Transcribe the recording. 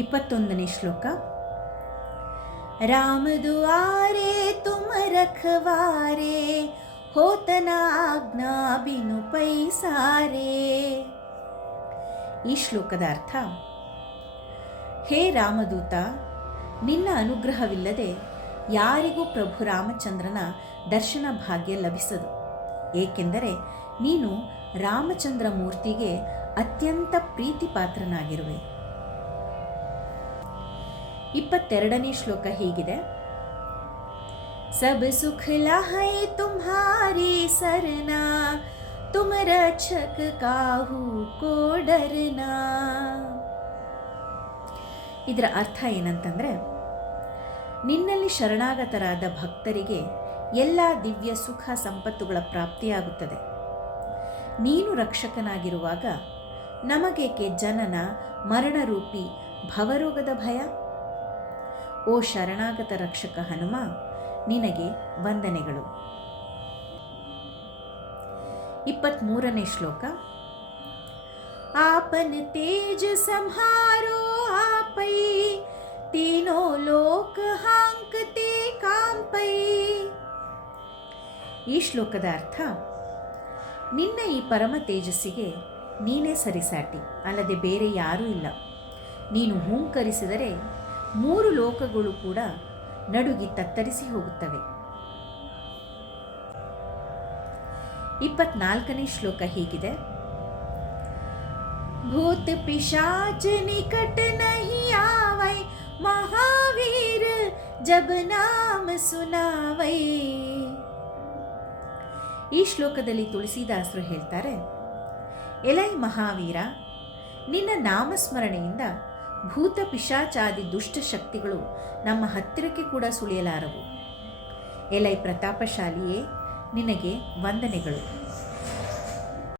21ನೇ ಶ್ಲೋಕ. ರಾಮ ದುಆರೆ ತುಮ ರಖವಾರೆ, ಹೋತನ ಆಜ್ಞಾ ಬಿನು ಪೈಸಾರೆ. ಈ ಶ್ಲೋಕದ ಅರ್ಥ: ಹೇ ರಾಮದೂತ, ನಿನ್ನ ಅನುಗ್ರಹವಿಲ್ಲದೆ ಯಾರಿಗೂ ಪ್ರಭು ರಾಮಚಂದ್ರನ ದರ್ಶನ ಭಾಗ್ಯ ಲಭಿಸದು. ಏಕೆಂದರೆ ನೀನು ರಾಮಚಂದ್ರ ಮೂರ್ತಿಗೆ ಅತ್ಯಂತ ಪ್ರೀತಿ ಪಾತ್ರನಾಗಿರುವೆ. 22ನೇ ಶ್ಲೋಕ ಹೀಗಿದೆ: ಸಬ್ ಸುಖ ಲಹೈ ತುಮ್ಹಾರಿ ಸರ್ನಾ, ತುಮ ರಕ್ಷಕ ಕಾಹೂ ಕೋ ಡರ್ನಾ. ಇದರ ಅರ್ಥ ಏನಂತಂದರೆ, ನಿನ್ನಲ್ಲಿ ಶರಣಾಗತರಾದ ಭಕ್ತರಿಗೆ ಎಲ್ಲ ದಿವ್ಯ ಸುಖ ಸಂಪತ್ತುಗಳ ಪ್ರಾಪ್ತಿಯಾಗುತ್ತದೆ. ನೀನು ರಕ್ಷಕನಾಗಿರುವಾಗ ನಮಗೇಕೆ ಜನನ ಮರಣರೂಪಿ ಭವರೋಗದ ಭಯ? ಓ ಶರಣಾಗತ ರಕ್ಷಕ ಹನುಮ, ನಿನಗೆ ವಂದನೆಗಳು. 23ನೇ ಶ್ಲೋಕ. ಆಪನ ತೇಜ ಸಂಹಾರೋ ಆಪೈ, ತೀನೋ ಲೋಕ ಹಾಂಕತೆ ಕಾಂಪೈ. ಈ ಶ್ಲೋಕದ ಅರ್ಥ: ನಿನ್ನ ಈ ಪರಮ ತೇಜಸ್ಸಿಗೆ ನೀನೇ ಸರಿಸಾಟಿ, ಅಲ್ಲದೆ ಬೇರೆ ಯಾರೂ ಇಲ್ಲ. ನೀನು ಹೂಂಕರಿಸಿದರೆ 3 ಲೋಕಗಳು ಕೂಡ ನಡುಗಿ ತತ್ತರಿಸಿ ಹೋಗುತ್ತವೆ. 24ನೇ ಶ್ಲೋಕ ಹೀಗಿದೆ: ಭೂತ ಪಿಶಾಚ ನಿಕಟ ನಹಿ ಆವೈ, ಮಹಾವೀರ ಜಬ ನಾಮ ಸುನಾವೈ. ಈ ಶ್ಲೋಕದಲ್ಲಿ ತುಳಸಿದಾಸರು ಹೇಳ್ತಾರೆ, ಎಲೈ ಮಹಾವೀರ, ನಿನ್ನ ನಾಮಸ್ಮರಣೆಯಿಂದ ಭೂತ ಪಿಶಾಚಾದಿ ದುಷ್ಟ ಶಕ್ತಿಗಳು ನಮ್ಮ ಹತ್ತಿರಕ್ಕೆ ಕೂಡ ಸುಳಿಯಲಾರವು. ಎಲೈ ಪ್ರತಾಪಶಾಲಿಯೇ, ನಿನಗೆ ವಂದನೆಗಳು.